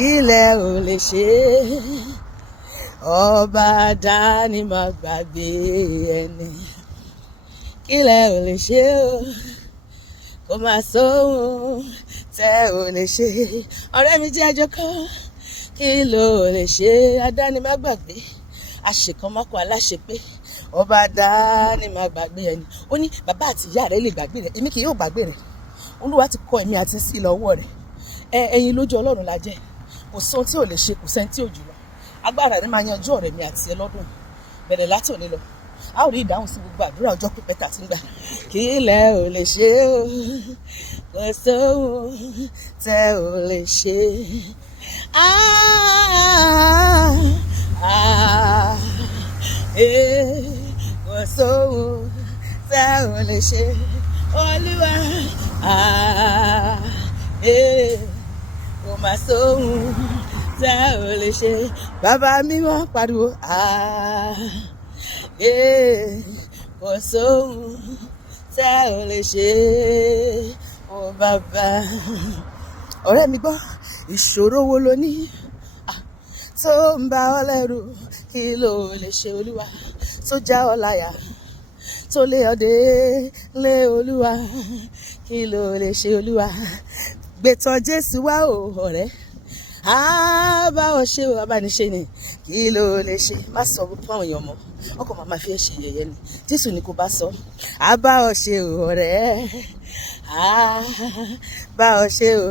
ilẹ̀ ò lè ṣe ọba dání má gbàgbé ẹni ilẹ̀ ò lè ṣe o kò má sóhun tẹ́ ò lè ṣe ọ̀rẹ́ mi jẹ́ àjọ kan kí ló lè ṣe adáni má gbàgbé àṣekànmákọ aláṣepé ọba dání má gbàgbé ẹni ó ní bàbá àti ìyá rẹ lè gbàgbé rẹ èmi kì yóò gbàgbé rẹ olúwa ti kọ èmi àti sí lọ́wọ́ rẹ ẹ̀yin lójú ọlọ́run la jẹ́ kò sóhun tí ò lè ṣe kò sẹ́ni tí ò jùlọ agbára rẹ máa yanjú ọ̀rẹ́ mi àti ẹ lọ́dún bẹ̀rẹ̀ látòní lọ a ó rí ìdáhùn sí gbogbo àdúrà ọjọ́ pípẹ́ tà tí ń gbà kí ilẹ̀ ò lè ṣe o kò sóhun tẹ́ ò lè ṣe kò sóhun tẹ́ ò lè ṣe olúwa kò má sóhun tẹ́ ò lè ṣe bàbá mímọ́ pariwo kò sóhun tẹ́ ò lè ṣe ó bàbá. ọ̀rẹ́ mi gbọ́ ìṣòro wo lo ní tó ń bà ọ́ lẹ́rù kí ló lè ṣe olúwa tó já ọ láyà tó lé ọ dé lé olúwa kí ló lè ṣe olúwa gbẹ̀tọ̀ jésù wá o ọ̀rẹ́ bá ọ ṣe o abániṣe ni kí ló lè ṣe má sọ fún àwọn èèyàn mọ́ ọkọ̀ màmá fi ẹ́ ṣe yẹ̀yẹ́ ni jésù ni kò bá sọ bá ọ ṣe o ọ̀rẹ́ bá ọ ṣe o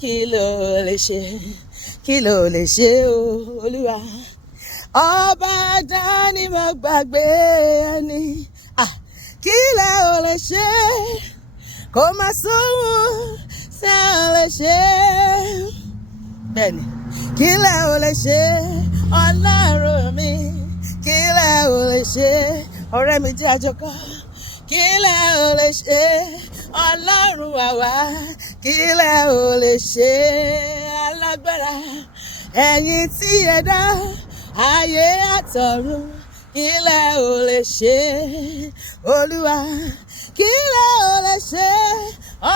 kí ló lè ṣe kí ló lè ṣe o olúwa ọba dání má gbàgbé ẹni kí lẹ ò lè ṣe kò má sóhun tẹ́ ò lè ṣe bẹ́ẹ̀ni kí lẹ ò lè ṣe ọlọ́run mi kí lẹ ò lè ṣe ọ̀rẹ́ mi jẹ́ àjọkọ́ kí lẹ ò lè ṣe ọlọ́run àwa kí lẹ ò lè ṣe alágbára ẹ̀yin tí ẹ dá ayé àtọ̀run kí lẹ ò lè ṣe olúwa kí lẹ ò lè ṣe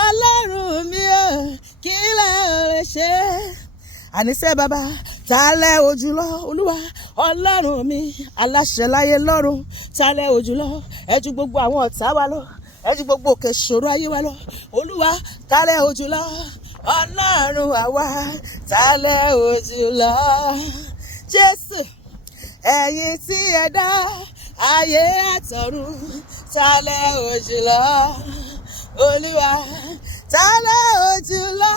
ọlọ́run mi o kí lẹ ò lè ṣe àníṣe bàbá ta lẹ ojúlọ olúwa ọlọ́run mi aláṣẹ láyé lọ́run ta lẹ ojúlọ ẹ jù gbogbo àwọn ọ̀tá wa lọ ẹ jù gbogbo òkè ṣòro ayé wa lọ olúwa ta lẹ ojúlọ ọlọ́run àwa ta lẹ ojúlọ jésù ẹ̀yin tí ẹ dá ayé àtọ̀run ta lẹ ojúlọ olúwa ta lẹ ojúlọ.